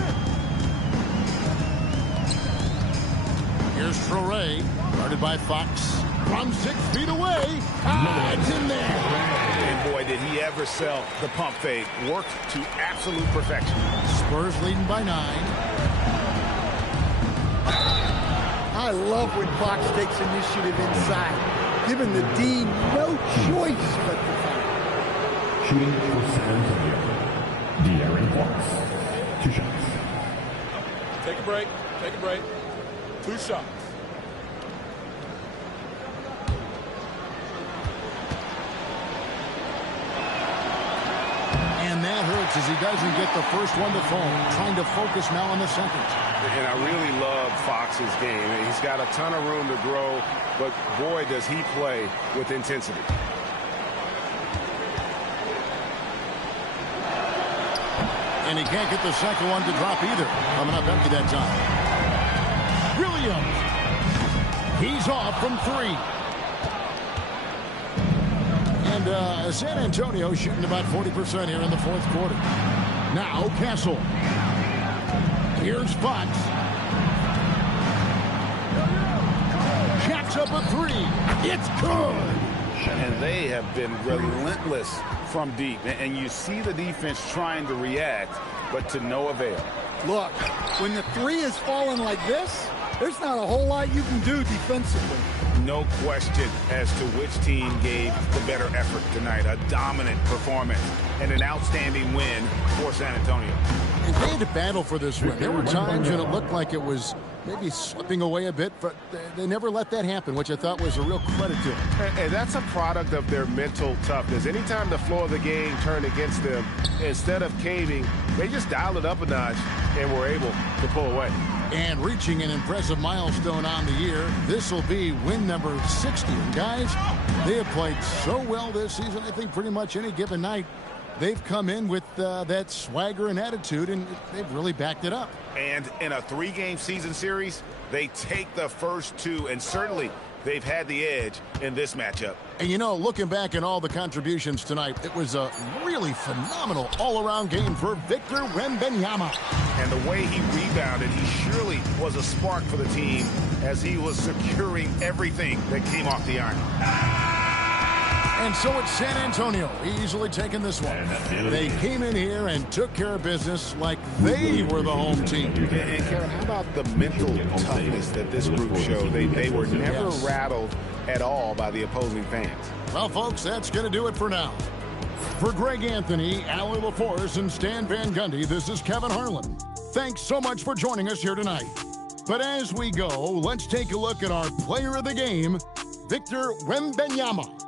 Here's Traore, guarded by Fox. From 6 feet away. It's in there. And boy, did he ever sell the pump fake. Worked to absolute perfection. Spurs leading by 9. I love when Fox takes initiative inside, giving the D no choice but to fight. Shooting for San Antonio. De'Aaron Fox. 2 shots. Take a break. Take a break. 2 shots. timeouts as he doesn't get the first one to fall. Trying to focus now on the second. And I really love Fox's game. He's got a ton of room to grow, but boy, does he play with intensity. And he can't get the second one to drop either. Coming up empty that time. Williams. He's off from 3. And San Antonio shooting about 40% here in the fourth quarter. Now Castle. Here's Fox. Jacks up a 3. It's good. And they have been relentless from deep. And you see the defense trying to react, but to no avail. Look, when the 3 is falling like this, there's not a whole lot you can do defensively. No question as to which team gave the better effort tonight. A dominant performance and an outstanding win for San Antonio. And they had to battle for this win. There were times when it looked like it was maybe slipping away a bit, but they never let that happen, which I thought was a real credit to them. And that's a product of their mental toughness. Anytime the flow of the game turned against them, instead of caving, they just dialed it up a notch and were able to pull away. And reaching an impressive milestone on the year, this will be win number 60. And guys, they have played so well this season, I think pretty much any given night, they've come in with that swagger and attitude, and they've really backed it up. And in a 3-game season series, they take the first 2, and certainly they've had the edge in this matchup. And you know, looking back at all the contributions tonight, it was a really phenomenal all-around game for Victor Wembanyama. And the way he rebounded, he surely was a spark for the team as he was securing everything that came off the iron. And so it's San Antonio easily taking this one. They came in here and took care of business like they were the home team. And Karen, how about the mental toughness that this group showed? They were never rattled at all by the opposing fans. Well, folks, that's going to do it for now. For Greg Anthony, Allie LaForce, and Stan Van Gundy, this is Kevin Harlan. Thanks so much for joining us here tonight. But as we go, let's take a look at our player of the game, Victor Wembanyama.